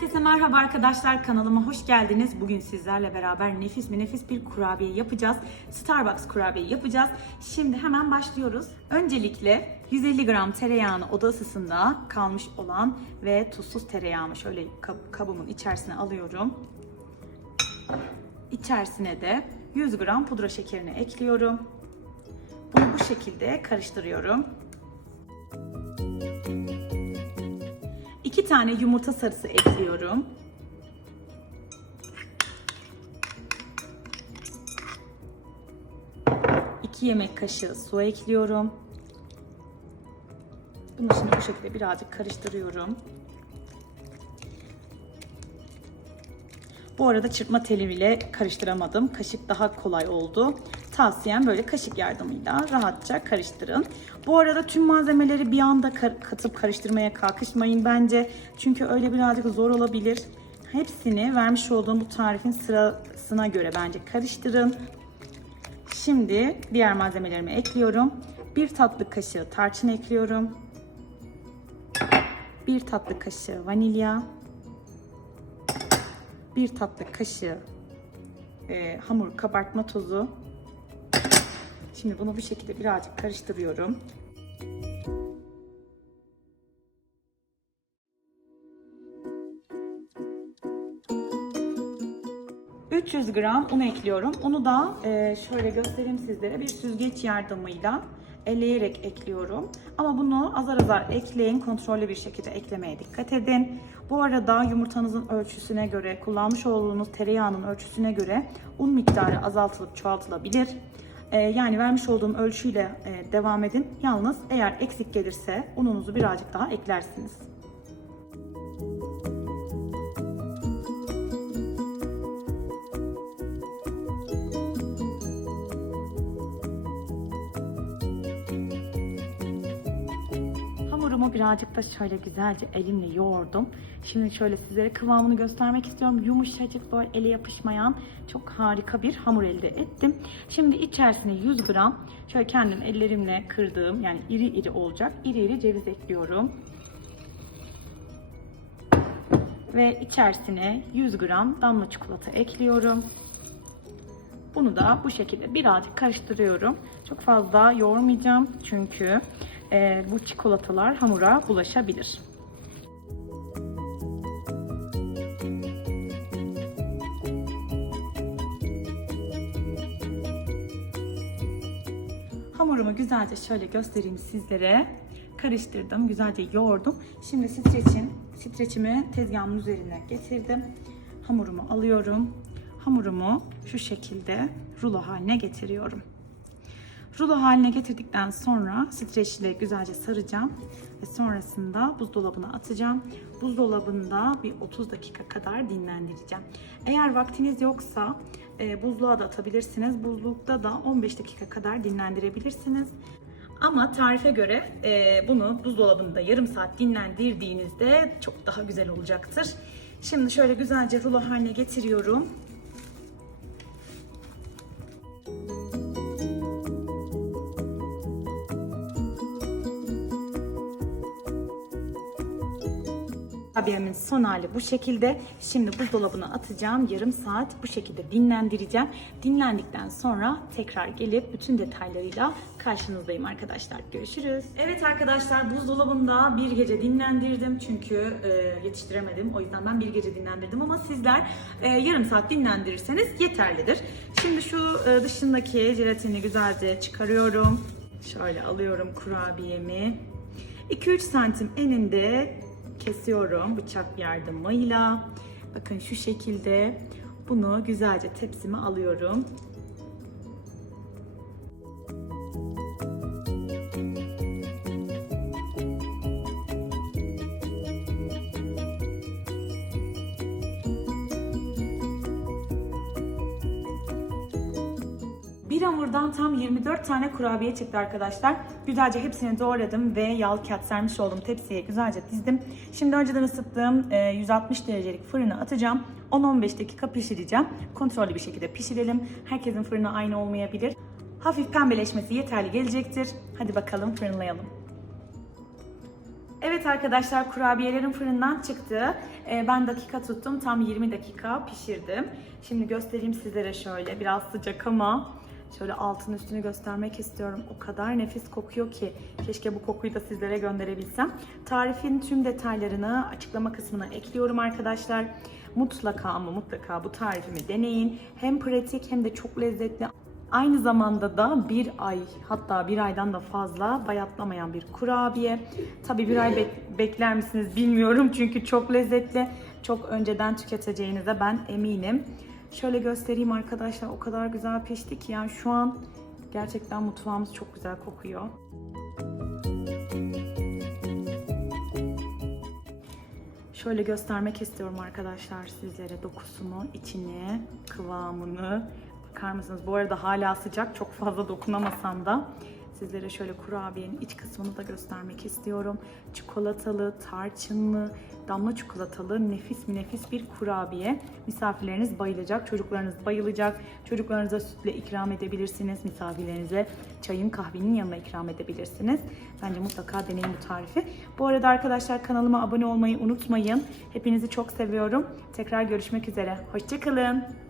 Herkese merhaba arkadaşlar kanalıma hoş geldiniz. Bugün sizlerle beraber nefis mi nefis bir kurabiye yapacağız. Starbucks kurabiye yapacağız. Şimdi hemen başlıyoruz. Öncelikle 150 gram tereyağını oda ısısında kalmış olan ve tuzsuz tereyağımı şöyle kab- kabımın içerisine alıyorum. İçerisine de 100 gram pudra şekerini ekliyorum. Bunu bu şekilde karıştırıyorum. 2 tane yumurta sarısı ekliyorum. İki yemek kaşığı su ekliyorum. Bunu şimdi bu şekilde birazcık karıştırıyorum. Bu arada çırpma teliyle karıştıramadım. Kaşık daha kolay oldu. Tavsiyem böyle kaşık yardımıyla rahatça karıştırın. Bu arada tüm malzemeleri bir anda katıp karıştırmaya kalkışmayın bence. Çünkü öyle birazcık zor olabilir. Hepsini vermiş olduğum bu tarifin sırasına göre bence karıştırın. Şimdi diğer malzemelerimi ekliyorum. Bir tatlı kaşığı tarçın ekliyorum. Bir tatlı kaşığı vanilya. Bir tatlı kaşığı e, hamur kabartma tozu. Şimdi bunu bu şekilde birazcık karıştırıyorum. ...300 gram un ekliyorum. Unu da e, şöyle göstereyim sizlere bir süzgeç yardımıyla eleyerek ekliyorum. Ama bunu azar azar ekleyin. Kontrollü bir şekilde eklemeye dikkat edin. Bu arada yumurtanızın ölçüsüne göre, kullanmış olduğunuz tereyağının ölçüsüne göre un miktarı azaltılıp çoğaltılabilir. Ee, yani vermiş olduğum ölçüyle e, devam edin. Yalnız eğer eksik gelirse ununuzu birazcık daha eklersiniz. Birazcık da şöyle güzelce elimle yoğurdum. Şimdi şöyle sizlere kıvamını göstermek istiyorum. Yumuşacık böyle ele yapışmayan çok harika bir hamur elde ettim. Şimdi içerisine 100 gram şöyle kendim ellerimle kırdığım yani iri iri olacak iri iri ceviz ekliyorum. Ve içerisine 100 gram damla çikolata ekliyorum. Bunu da bu şekilde birazcık karıştırıyorum. Çok fazla yoğurmayacağım çünkü e, bu çikolatalar hamura bulaşabilir. Hamurumu güzelce şöyle göstereyim sizlere. Karıştırdım, güzelce yoğurdum. Şimdi streçin, streçimi tezgahımın üzerine getirdim. Hamurumu alıyorum. Hamurumu şu şekilde rulo haline getiriyorum. Rulo haline getirdikten sonra streçle güzelce saracağım ve sonrasında buzdolabına atacağım. Buzdolabında bir 30 dakika kadar dinlendireceğim. Eğer vaktiniz yoksa e, buzluğa da atabilirsiniz. Buzlukta da 15 dakika kadar dinlendirebilirsiniz. Ama tarife göre e, bunu buzdolabında yarım saat dinlendirdiğinizde çok daha güzel olacaktır. Şimdi şöyle güzelce rulo haline getiriyorum. Kurabiyemin son hali bu şekilde. Şimdi buzdolabına atacağım. Yarım saat bu şekilde dinlendireceğim. Dinlendikten sonra tekrar gelip bütün detaylarıyla karşınızdayım arkadaşlar. Görüşürüz. Evet arkadaşlar buzdolabında bir gece dinlendirdim. Çünkü e, yetiştiremedim. O yüzden ben bir gece dinlendirdim ama sizler e, yarım saat dinlendirirseniz yeterlidir. Şimdi şu e, dışındaki jelatini güzelce çıkarıyorum. Şöyle alıyorum kurabiyemi. 2-3 santim eninde kesiyorum bıçak yardımıyla. Bakın şu şekilde bunu güzelce tepsime alıyorum. Bir hamurdan tam 24 tane kurabiye çıktı arkadaşlar. Güzelce hepsini doğradım ve yağlı kağıt sermiş olduğum tepsiye güzelce dizdim. Şimdi önceden ısıttığım e, 160 derecelik fırına atacağım. 10-15 dakika pişireceğim. Kontrollü bir şekilde pişirelim. Herkesin fırını aynı olmayabilir. Hafif pembeleşmesi yeterli gelecektir. Hadi bakalım fırınlayalım. Evet arkadaşlar kurabiyelerim fırından çıktı. Ee, ben dakika tuttum. Tam 20 dakika pişirdim. Şimdi göstereyim sizlere şöyle. Biraz sıcak ama şöyle altın üstünü göstermek istiyorum. O kadar nefis kokuyor ki. Keşke bu kokuyu da sizlere gönderebilsem. Tarifin tüm detaylarını açıklama kısmına ekliyorum arkadaşlar. Mutlaka ama mutlaka bu tarifimi deneyin. Hem pratik hem de çok lezzetli. Aynı zamanda da bir ay hatta bir aydan da fazla bayatlamayan bir kurabiye. Tabi bir ay bek- bekler misiniz bilmiyorum çünkü çok lezzetli. Çok önceden tüketeceğinize ben eminim. Şöyle göstereyim arkadaşlar o kadar güzel pişti ki yani şu an gerçekten mutfağımız çok güzel kokuyor. Şöyle göstermek istiyorum arkadaşlar sizlere dokusunu, içini, kıvamını. Bakar mısınız? Bu arada hala sıcak. Çok fazla dokunamasam da sizlere şöyle kurabiyenin iç kısmını da göstermek istiyorum. Çikolatalı, tarçınlı, damla çikolatalı nefis mi nefis bir kurabiye. Misafirleriniz bayılacak, çocuklarınız bayılacak. Çocuklarınıza sütle ikram edebilirsiniz. Misafirlerinize çayın kahvenin yanına ikram edebilirsiniz. Bence mutlaka deneyin bu tarifi. Bu arada arkadaşlar kanalıma abone olmayı unutmayın. Hepinizi çok seviyorum. Tekrar görüşmek üzere. Hoşçakalın.